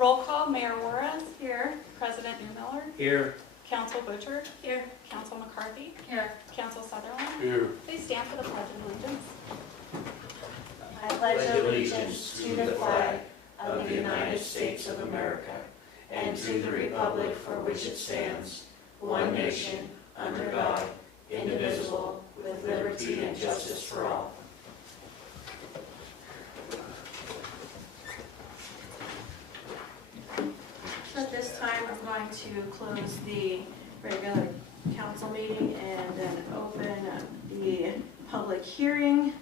Roll call, Mayor Juarez. Here. President Newmiller. Here. Council Butcher. Here. Council McCarthy. Here. Council Sutherland. Here. Please stand for the Pledge of Allegiance. I pledge allegiance to the flag of the United States of America and to the republic for which it stands, one nation, under God, indivisible, with liberty and justice for all. At this time, I'm going to close the regular council meeting and then open the public hearing.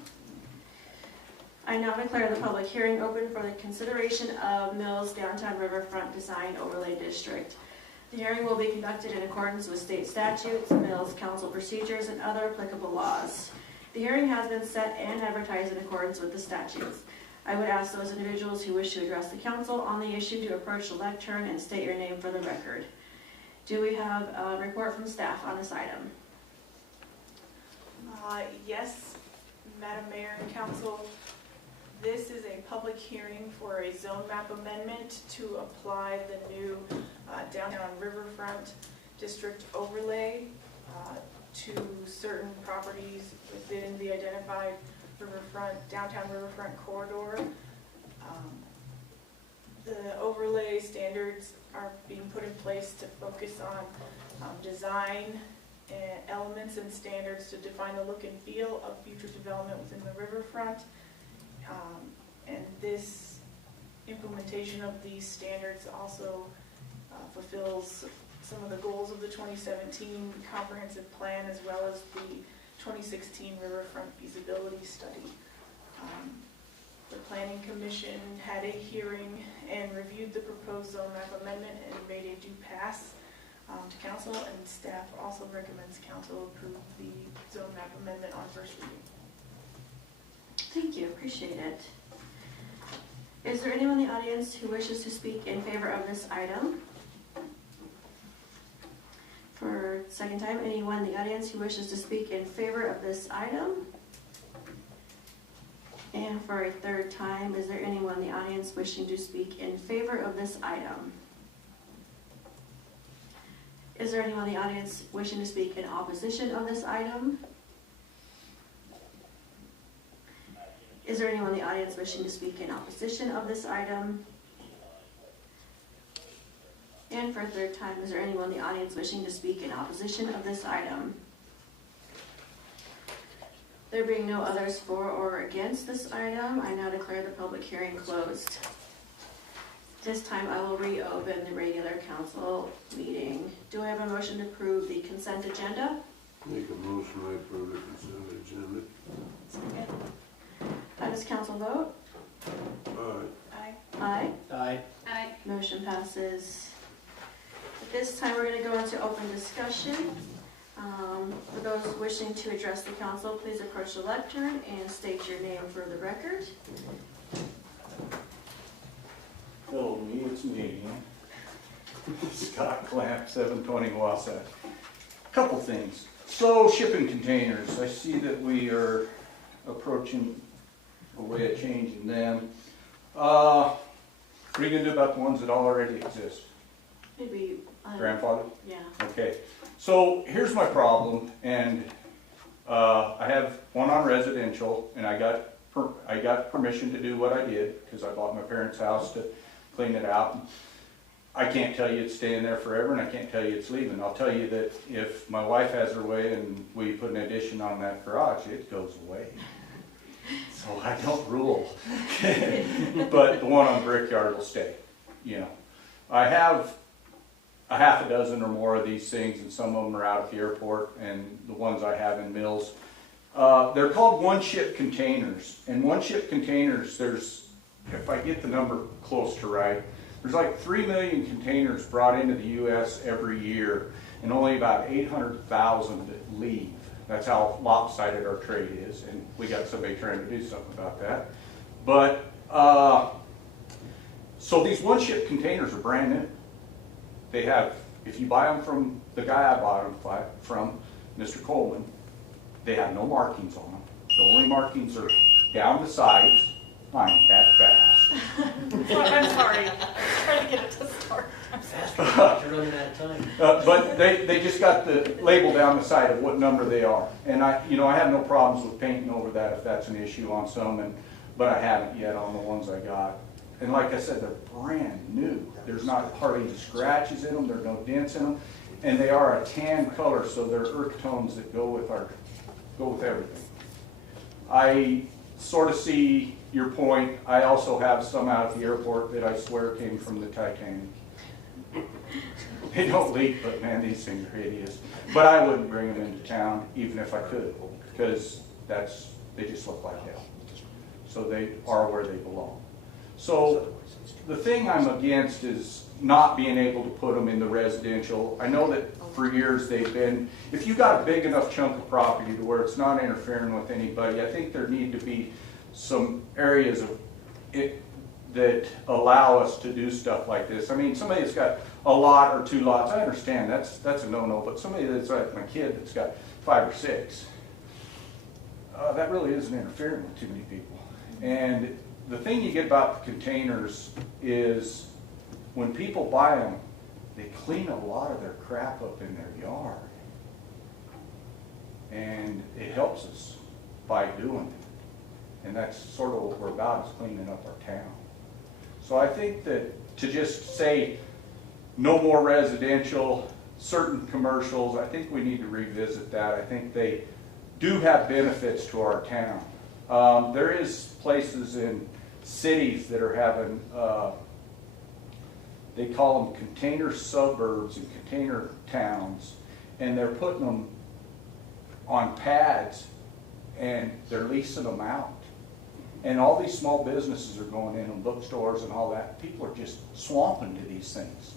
I now declare the public hearing open for the consideration of Mills Downtown Riverfront Design Overlay District. The hearing will be conducted in accordance with state statutes, Mills council procedures, and other applicable laws. The hearing has been set and advertised in accordance with the statutes. I would ask those individuals who wish to address the council on the issue to approach the lectern and state your name for the record. Do we have a report from staff on this item? Yes, Madam Mayor and Council. This is a public hearing for a zone map amendment to apply the new downtown riverfront district overlay to certain properties within the identified downtown riverfront corridor. The overlay standards are being put in place to focus on design and elements and standards to define the look and feel of future development within the riverfront. And this implementation of these standards also fulfills some of the goals of the 2017 comprehensive plan as well as the 2016 riverfront feasibility study. The Planning Commission had a hearing and reviewed the proposed zone map amendment and made a due pass to council, and staff also recommends council approve the zone map amendment on first reading. Thank you, appreciate it. Is there anyone in the audience who wishes to speak in favor of this item? For a second time, anyone in the audience who wishes to speak in favor of this item? And for a third time, is there anyone in the audience wishing to speak in favor of this item? Is there anyone in the audience wishing to speak in opposition of this item? Is there anyone in the audience wishing to speak in opposition of this item? And for a third time, is there anyone in the audience wishing to speak in opposition of this item? There being no others for or against this item, I now declare the public hearing closed. This time I will reopen the regular council meeting. Do I have a motion to approve the consent agenda? Make a motion to approve the consent agenda. Second. How does council vote? Aye. Aye. Aye. Aye. Motion passes. At this time, we're going to go into open discussion. For those wishing to address the council, please approach the lectern and state your name for the record. Hello, it's me. Scott Clamp, 720 Wasatch. Couple things. So, shipping containers. I see that we are approaching a way of changing them. What are you going to do about the ones that already exist? Maybe. Grandfather? Yeah. Okay. So, here's my problem, and I have one on residential, and I got permission to do what I did because I bought my parents' house to clean it out. I can't tell you it's staying there forever, and I can't tell you it's leaving. I'll tell you that if my wife has her way and we put an addition on that garage, it goes away. So I don't rule. But the one on Brickyard will stay. You know, I have a half a dozen or more of these things, and some of them are out at the airport, and the ones I have in Mills. They're called one-ship containers, and one-ship containers, there's, if I get the number close to right, there's like 3 million containers brought into the U.S. every year, and only about 800,000 that leave. That's how lopsided our trade is, and we got somebody trying to do something about that. But, so these one-ship containers are brand new. They have, if you buy them from the guy I bought them from, Mr. Coleman, they have no markings on them. The only markings are down the sides. I ain't that fast. I'm sorry. I'm trying to get it to start. I'm sorry. Faster, you're running out of time. But they just got the label down the side of what number they are. And I have no problems with painting over that if that's an issue on some, but I haven't yet on the ones I got. And like I said, they're brand new. There's not hardly any scratches in them, there's no dents in them. And they are a tan color, so they're earth tones that go with everything. I sort of see your point. I also have some out at the airport that I swear came from the Titanic. They don't leak, but man, these things are hideous. But I wouldn't bring them into town, even if I could, because they just look like hell. So they are where they belong. So the thing I'm against is not being able to put them in the residential. I know that for years they've been, if you got a big enough chunk of property to where it's not interfering with anybody, I think there need to be some areas of it that allow us to do stuff like this. I mean, somebody that's got a lot or 2 lots, I understand that's a no-no, but somebody that's like my kid that's got 5 or 6, that really isn't interfering with too many people. And the thing you get about the containers is when people buy them, they clean a lot of their crap up in their yard. And it helps us by doing it. And that's sort of what we're about, is cleaning up our town. So I think that to just say no more residential, certain commercials, I think we need to revisit that. I think they do have benefits to our town. There is places in cities that are having, they call them container suburbs and container towns, and they're putting them on pads and they're leasing them out. And all these small businesses are going in, and bookstores and all that. People are just swamping to these things.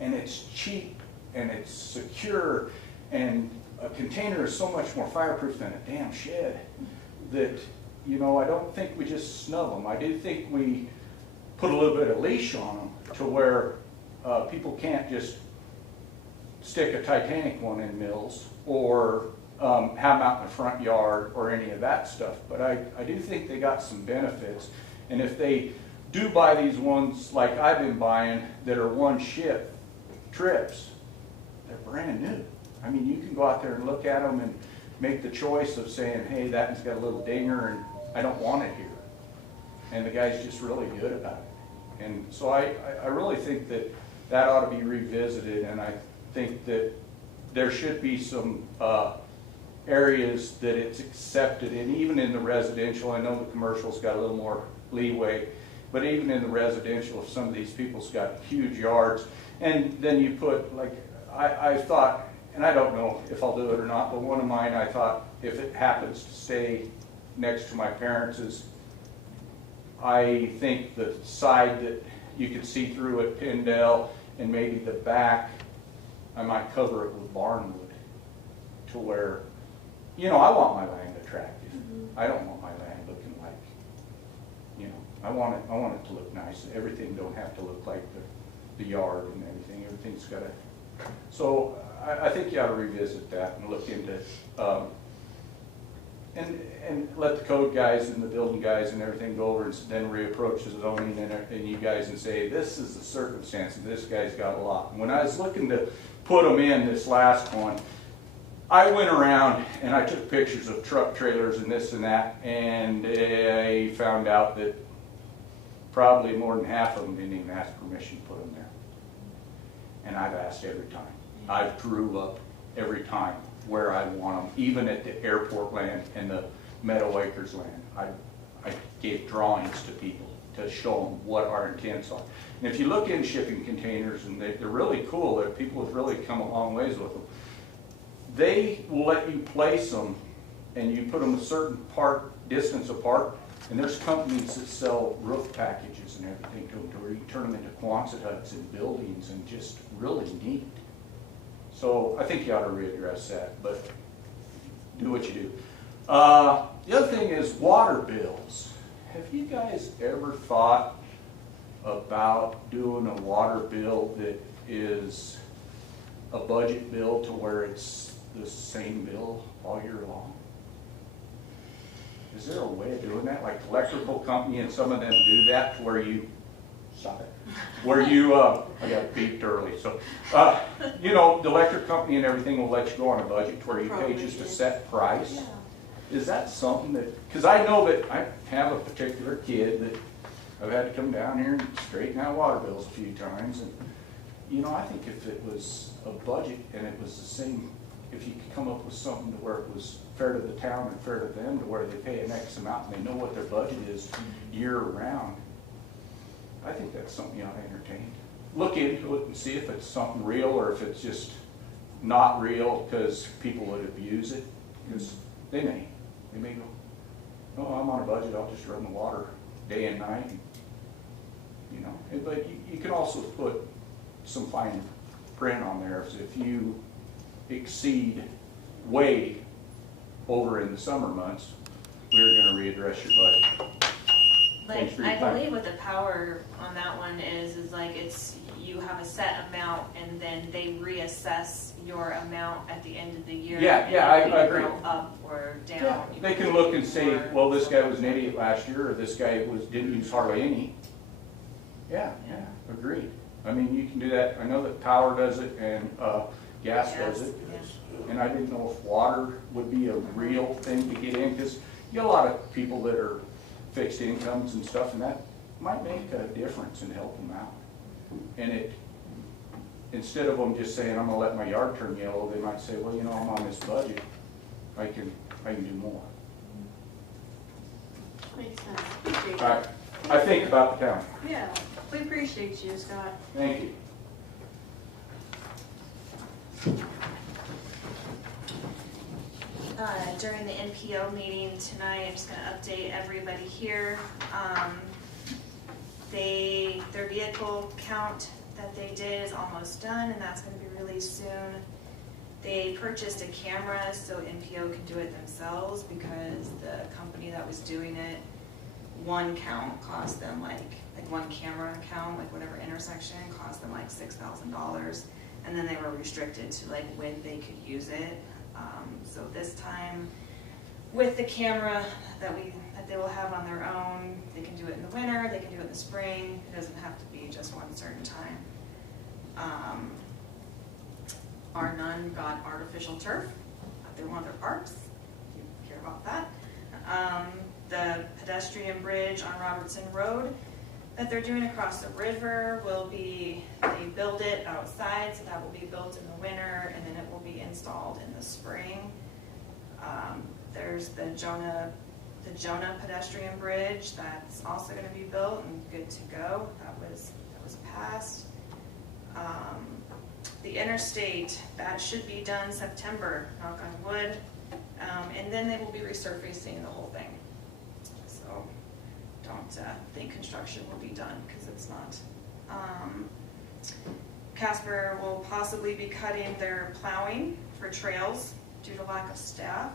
And it's cheap and it's secure, and a container is so much more fireproof than a damn shed that, I don't think we just snub them. I do think we put a little bit of leash on them to where people can't just stick a Titanic one in Mills or have them out in the front yard or any of that stuff. But I do think they got some benefits. And if they do buy these ones like I've been buying that are one ship trips, they're brand new. I mean, you can go out there and look at them and make the choice of saying, hey, that one's got a little dinger and I don't want it here. And the guy's just really good about it. And so I really think that ought to be revisited, and I think that there should be some areas that it's accepted in, even in the residential. I know the commercial's got a little more leeway, but even in the residential, if some of these people's got huge yards, and then you put, like, I thought, and I don't know if I'll do it or not, but one of mine, I thought, if it happens to stay next to my parents', I think the side that you could see through at Tyndale and maybe the back, I might cover it with barnwood to where, I want my land attractive. I don't want my land looking like, I want it to look nice. Everything don't have to look like the yard and everything. Everything's got to. So I think you ought to revisit that and look into and let the code guys and the building guys and everything go over and then reapproach the zoning and you guys and say, this is the circumstance, and this guy's got a lot. And when I was looking to put them in this last one, I went around and I took pictures of truck trailers and this and that, and I found out that probably more than half of them didn't even ask permission to put them there. And I've asked every time. I've drew up every time where I want them, even at the airport land and the Meadow Acres land. I gave drawings to people to show them what our intents are. And if you look in shipping containers, and they're really cool, people have really come a long ways with them. They will let you place them, and you put them a certain distance apart, and there's companies that sell roof packages and everything to them, where you can turn them into Quonset huts and buildings, and just really neat. So I think you ought to readdress that, but do what you do. The other thing is water bills. Have you guys ever thought about doing a water bill that is a budget bill to where it's the same bill all year long? is there a way of doing that? Like the electrical company and some of them do that to where you, stop it, where you, I got beeped early, so, you know, the electric company and everything will let you go on a budget to where you pay just a set price. Yeah. Is that something that, because I know that I have a particular kid that I've had to come down here and straighten out water bills a few times, and, you know, I think if it was a budget and it was the same, if you could come up with something to where it was fair to the town and fair to them, to where they pay an X amount and they know what their budget is year round, I think that's something you ought to entertain. Look into it and see if it's something real or if it's just not real because people would abuse it, because they may go, oh, I'm on a budget, I'll just run the water day and night, you know. But you can also put some fine print on there, so if you exceed way over in the summer months, we're gonna readdress your budget. Thanks Like, for your I time. believe what the power on that one is like it's, you have a set amount and then they reassess your amount at the end of the year. Yeah, and yeah, I you can agree. go up or down. Yeah, You they can go look and say, more. well, this guy was an idiot last year, or this guy didn't use hardly any. Yeah, agreed. I mean, you can do that. I know that power does it and gas does it. Yeah. And I didn't know if water would be a real thing to get in, because you got a lot of people that are fixed incomes and stuff, and that might make a difference and help them out. And it, instead of them just saying, I'm gonna let my yard turn yellow, they might say, well, you know, I'm on this budget, I can do more. Makes sense. Appreciate All right, I think about the town. it. Yeah, we appreciate you, Scott. Thank you. During the NPO meeting tonight, I'm just gonna update everybody here. Their vehicle count that they did is almost done, and that's gonna be released soon. They purchased a camera so NPO can do it themselves, because the company that was doing it, one count cost them like one camera count, like whatever intersection, cost them like $6,000. And then they were restricted to like when they could use it. So this time, with the camera that they will have on their own, they can do it in the winter, they can do it in the spring. It doesn't have to be just one certain time. R9 got artificial turf at one of their parks. If you care about that. The pedestrian bridge on Robertson Road that they're doing across the river will be, they build it outside, so that will be built in the winter, and then it will be installed in the spring. There's the Jonah pedestrian bridge that's also going to be built and good to go. That was passed. The interstate, that should be done September, knock on wood, and then they will be resurfacing the whole thing. So don't think construction will be done, because it's not. Casper will possibly be cutting their plowing for trails due to lack of staff.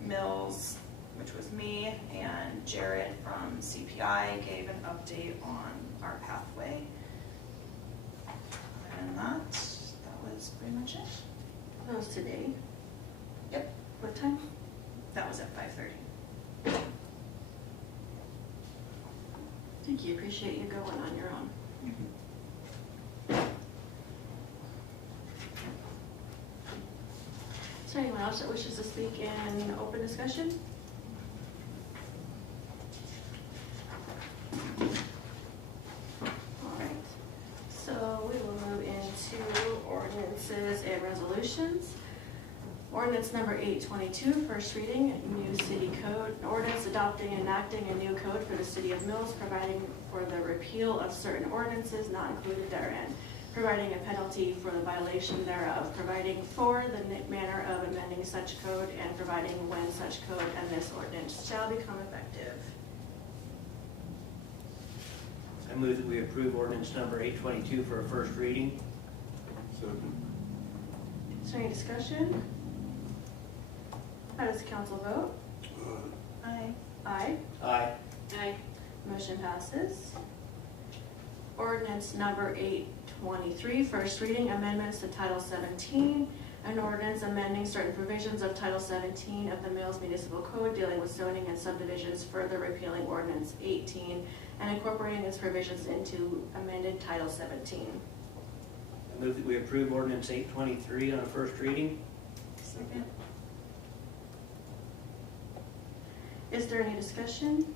Mills, which was me, and Jared from CPI gave an update on our pathway. Other than that was pretty much it. That was today. Yep. What time? That was at 5:30. Thank you, appreciate you going on your own. Is there anyone else that wishes to speak in open discussion? All right, so we will move into ordinances and resolutions. Ordinance number 822, first reading, new city code. An ordinance adopting and enacting a new code for the city of Mills, providing for the repeal of certain ordinances not included therein, providing a penalty for the violation thereof, providing for the manner of amending such code, and providing when such code and this ordinance shall become effective. I move that we approve ordinance number 822 for a first reading. Second. Is there any discussion? How does the council vote? Aye. Aye. Aye. Aye. Motion passes. Ordinance number 823, first reading, amendments to Title 17, an ordinance amending certain provisions of Title 17 of the Mills Municipal Code dealing with zoning and subdivisions, further repealing Ordinance 18 and incorporating its provisions into amended Title 17. I move that we approve ordinance 823 on a first reading. Second. Is there any discussion?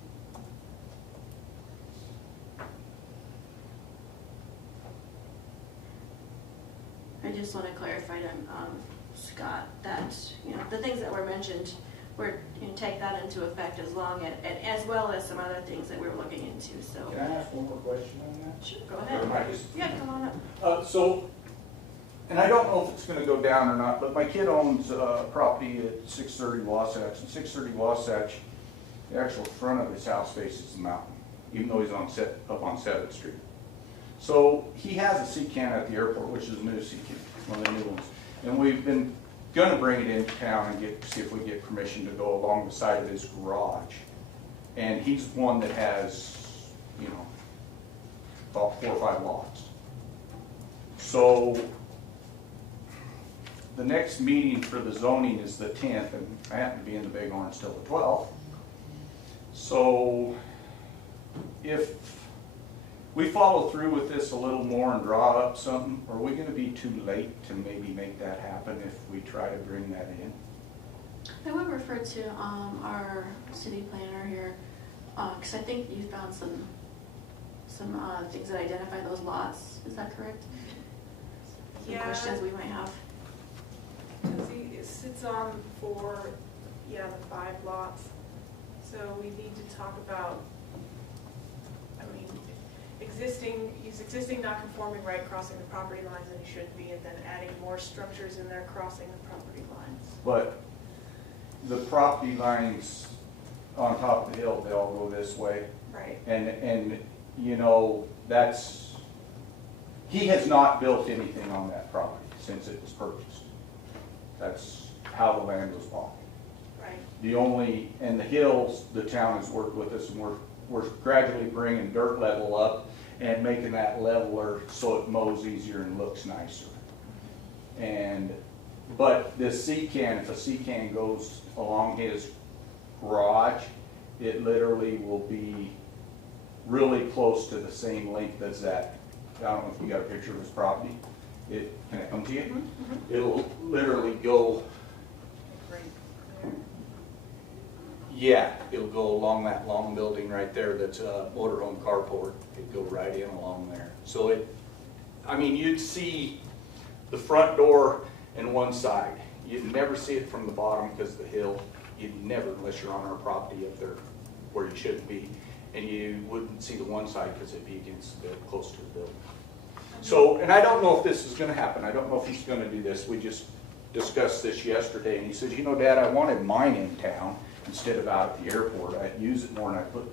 I just want to clarify to Scott that, the things that were mentioned, we're, take that into effect as well as some other things that we're looking into, so. Can I ask one more question on that? Sure, go Or ahead. am I just- Yeah, come on up. And I don't know if it's gonna go down or not, but my kid owns property at 630 Wasatch, and 630 Wasatch, the actual front of his house faces the mountain, even though he's up on 7th Street. So he has a C-can at the airport, which is a new C-can, one of the new ones. And we've been gonna bring it into town and see if we get permission to go along the side of his garage. And he's one that has, about 4 or 5 lots. So the next meeting for the zoning is the 10th, and I happen to be in the Big Orange till the 12th. So if we follow through with this a little more and draw up something, are we gonna be too late to maybe make that happen if we try to bring that in? I would refer to our city planner here, because I think you found some things that identify those lots. Is that correct? Some Yeah. questions we might have. It sits on the 5 lots. So we need to talk about, he's existing non-conforming right crossing the property lines and he should be, and then adding more structures in there crossing the property lines. But the property lines on top of the hill, they all go this way. Right. And he has not built anything on that property since it was purchased. That's how the land was bought. Right. And the hills, the town has worked with us, and we're gradually bringing dirt level up and making that leveler so it mows easier and looks nicer. But the C-can, if a C-can goes along his garage, it literally will be really close to the same length as that. I don't know if you got a picture of his property. Can I come to you? Mm-hmm. It'll literally go, Right there. yeah, it'll go along that long building right there that's a motorhome carport. It'd go right in along there. So you'd see the front door and one side. You'd never see it from the bottom because of the hill. You'd never, unless you're on our property up there where you shouldn't be. And you wouldn't see the one side because it'd be close to the building. So, and I don't know if this is gonna happen. I don't know if he's gonna do this. We just discussed this yesterday, and he says, Dad, I wanted mine in town instead of out at the airport. I'd use it more and I'd put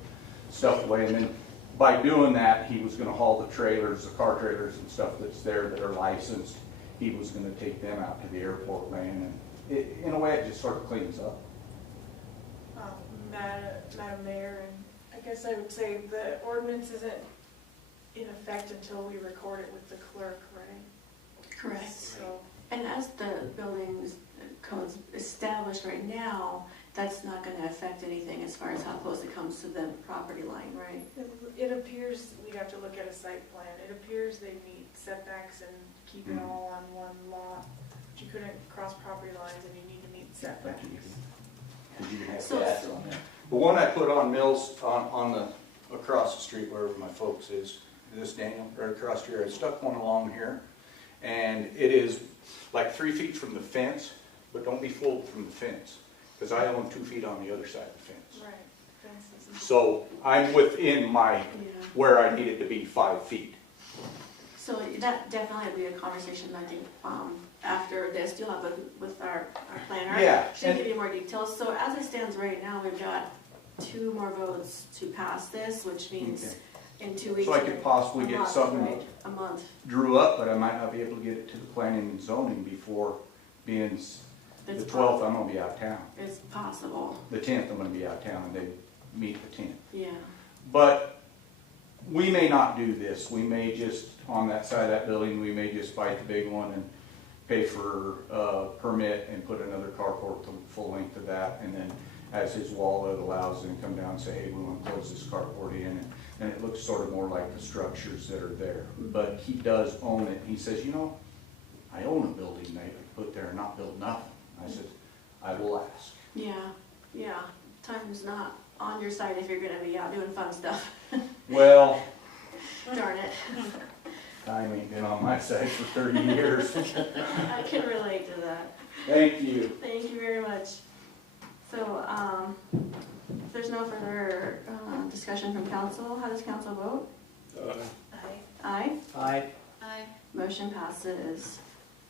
stuff away. And then by doing that, he was gonna haul the trailers, the car trailers and stuff that's there that are licensed. He was gonna take them out to the airport lane, and in a way, it just sort of cleans up. Madam Mayor, and I guess I would say the ordinance isn't in effect until we record it with the clerk, right? Correct. So, And as the building's code's established right now, that's not going to affect anything as far as how close it comes to the property line, right? it appears, we'd have to look at a site plan, it appears they meet setbacks and keep it all on one lot. But you couldn't cross property lines and you need to meet setbacks. Because you can have So- gas on there. The one I put on Mills, across the street wherever my folks is, this Daniel, right across here, I stuck one along here. And it is like 3 feet from the fence, but don't be fooled from the fence, because I own 2 feet on the other side of the fence. Right, fences. So I'm within where I needed to be 5 feet. So that definitely would be a conversation, I think, after this, you'll have with our planner. Yeah, She'll and- give you more details. So as it stands right now, we've got 2 more votes to pass this, which means Okay. in 2 weeks. So I could possibly a get month, something right, a month. drew up, but I might not be able to get it to the planning and zoning before the It's 12th, I'm gonna be out of town. It's possible, The 10th, I'm gonna be out of town, and they meet the 10th. yeah. But we may not do this. We may just, on that side of that building, we may just bite the big one and pay for permit and put another carport the full length of that, and then as his wallet allows, then come down and say, hey, we want to close this carport in, and it looks sort of more like the structures that are there. But he does own it. He says, you know, I own a building they put there and not build nothing. I said, I will ask. Yeah, yeah. Time's not on your side if you're gonna be out doing fun stuff. Well, Darn it. time ain't been on my side for 30 years. I can relate to that. Thank you. Thank you very much. So, if there's no further discussion from council, how does council vote? Aye. Aye. Aye. Motion passes.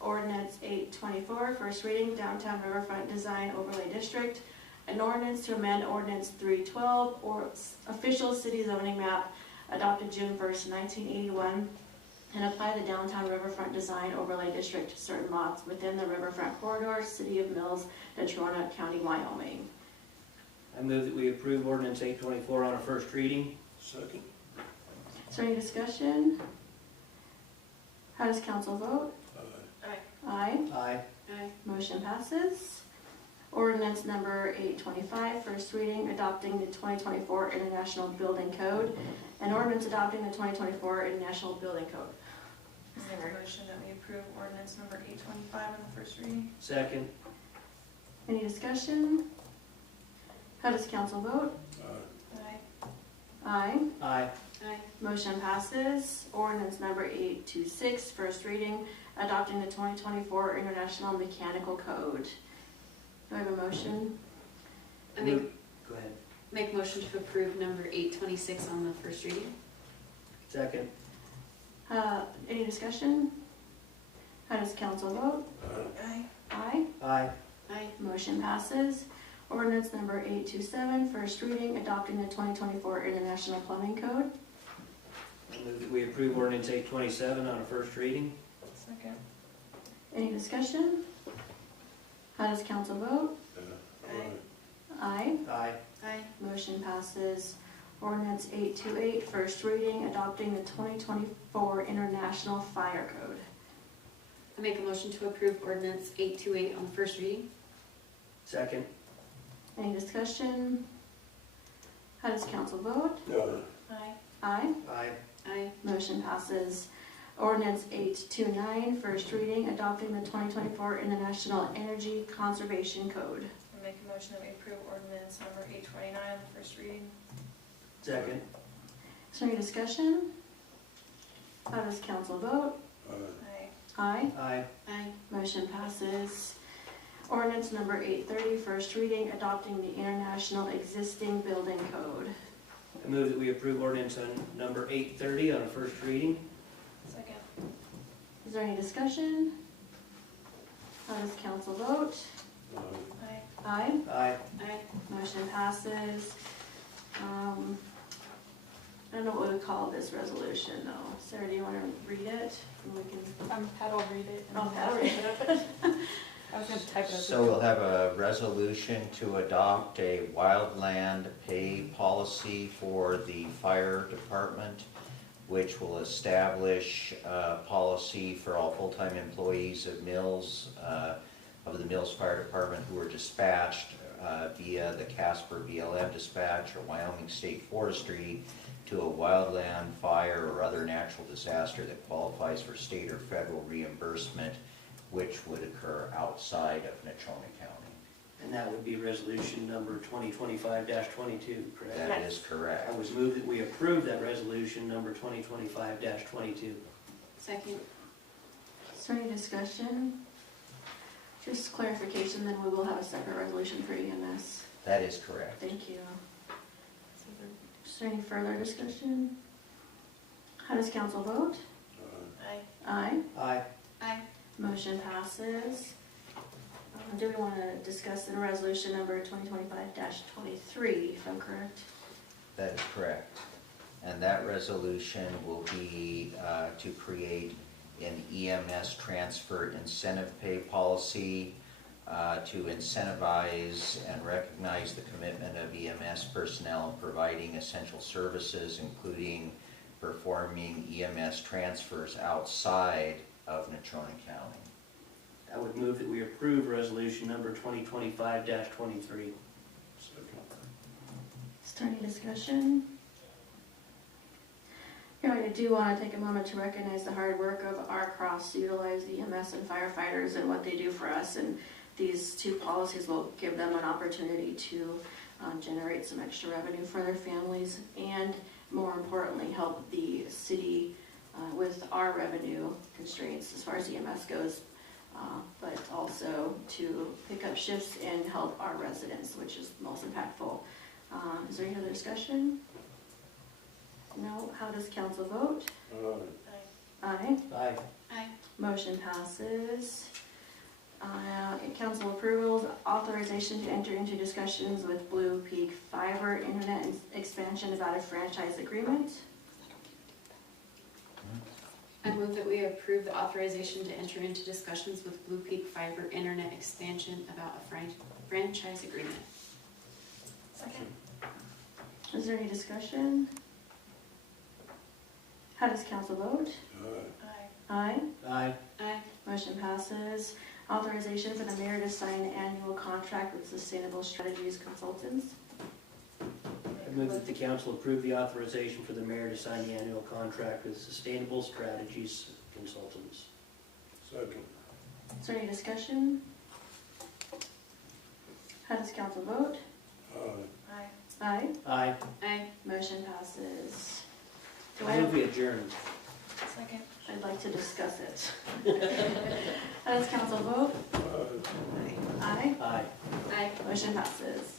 Ordinance 824, first reading, Downtown Riverfront Design Overlay District. An ordinance to amend ordinance 312, or official city zoning map adopted June 1st, 1981, and apply the Downtown Riverfront Design Overlay District to certain lots within the riverfront corridor, City of Mills, Natrona County, Wyoming. I move that we approve ordinance 824 on a first reading. Second. Is there any discussion? How does council vote? Aye. Aye. Aye. Motion passes. Ordinance number 825, first reading, adopting the 2024 International Building Code, and ordinance adopting the 2024 International Building Code. Is there a motion that we approve ordinance number 825 on the first reading? Second. Any discussion? How does council vote? Aye. Aye. Aye. Aye. Motion passes. Ordinance number 826, first reading, adopting the 2024 International Mechanical Code. Do I have a motion? I Go ahead. make motion to approve number 826 on the first reading. Second. Any discussion? How does council vote? Aye. Aye. Aye. Aye. Motion passes. Ordinance number 827, first reading, adopting the 2024 International Plumbing Code. I move that we approve ordinance 827 on a first reading. Second. Any discussion? How does council vote? Aye. Aye. Aye. Motion passes. Ordinance 828, first reading, adopting the 2024 International Fire Code. I make a motion to approve ordinance 828 on the first reading. Second. Any discussion? How does council vote? Aye. Aye. Aye. Aye. Motion passes. Ordinance 829, first reading, adopting the 2024 International Energy Conservation Code. I make a motion that we approve ordinance number 829 on the first reading. Second. Is there any discussion? How does council vote? Aye. Aye. Aye. Aye. Motion passes. Ordinance number 830, first reading, adopting the International Existing Building Code. I move that we approve ordinance on number 830 on a first reading. Second. Is there any discussion? How does council vote? Aye. Aye. Aye. Aye. Motion passes. I don't know what we call this resolution though. Sarah, do you want to read it? And we can. Pat will read it. Oh, Pat will read it. I was gonna type it up. So we'll have a resolution to adopt a wildland pay policy for the fire department, which will establish a policy for all full-time employees of Mills, of the Mills Fire Department who are dispatched via the Casper BLM dispatch or Wyoming State Forestry to a wildland fire or other natural disaster that qualifies for state or federal reimbursement, which would occur outside of Natrona County. And that would be resolution number 2025-22, correct? That is correct. I was moved that we approve that resolution number 2025-22. Second. Is there any discussion? Just clarification, then we will have a separate resolution for EMS. That is correct. Thank you. Is there any further discussion? How does council vote? Aye. Aye. Aye. Aye. Motion passes. Do we want to discuss the resolution number 2025-23, if I'm correct? That is correct. And that resolution will be to create an EMS transfer incentive pay policy to incentivize and recognize the commitment of EMS personnel in providing essential services, including performing EMS transfers outside of Natrona County. I would move that we approve resolution number 2025-23. Second. Is there any discussion? Yeah, I do want to take a moment to recognize the hard work of our cross-utilized EMS and firefighters and what they do for us. And these two policies will give them an opportunity to generate some extra revenue for their families and, more importantly, help the city with our revenue constraints as far as EMS goes, but also to pick up shifts and help our residents, which is most impactful. Is there any other discussion? No? How does council vote? Aye. Aye. Aye. Motion passes. Council approvals, authorization to enter into discussions with Blue Peak Fiber Internet expansion about a franchise agreement. I move that we approve the authorization to enter into discussions with Blue Peak Fiber Internet expansion about a franchise agreement. Second. Is there any discussion? How does council vote? Aye. Aye. Aye. Aye. Aye. Motion passes. Authorization for the mayor to sign an annual contract with Sustainable Strategies Consultants. I move that the council approve the authorization for the mayor to sign the annual contract with Sustainable Strategies Consultants. Second. Is there any discussion? How does council vote? Aye. Aye. Aye. Aye. Aye. Motion passes. Do I I have move we adjourn. Second. I'd like to discuss it. How does council vote? Aye. Aye. Aye. Aye. Motion passes.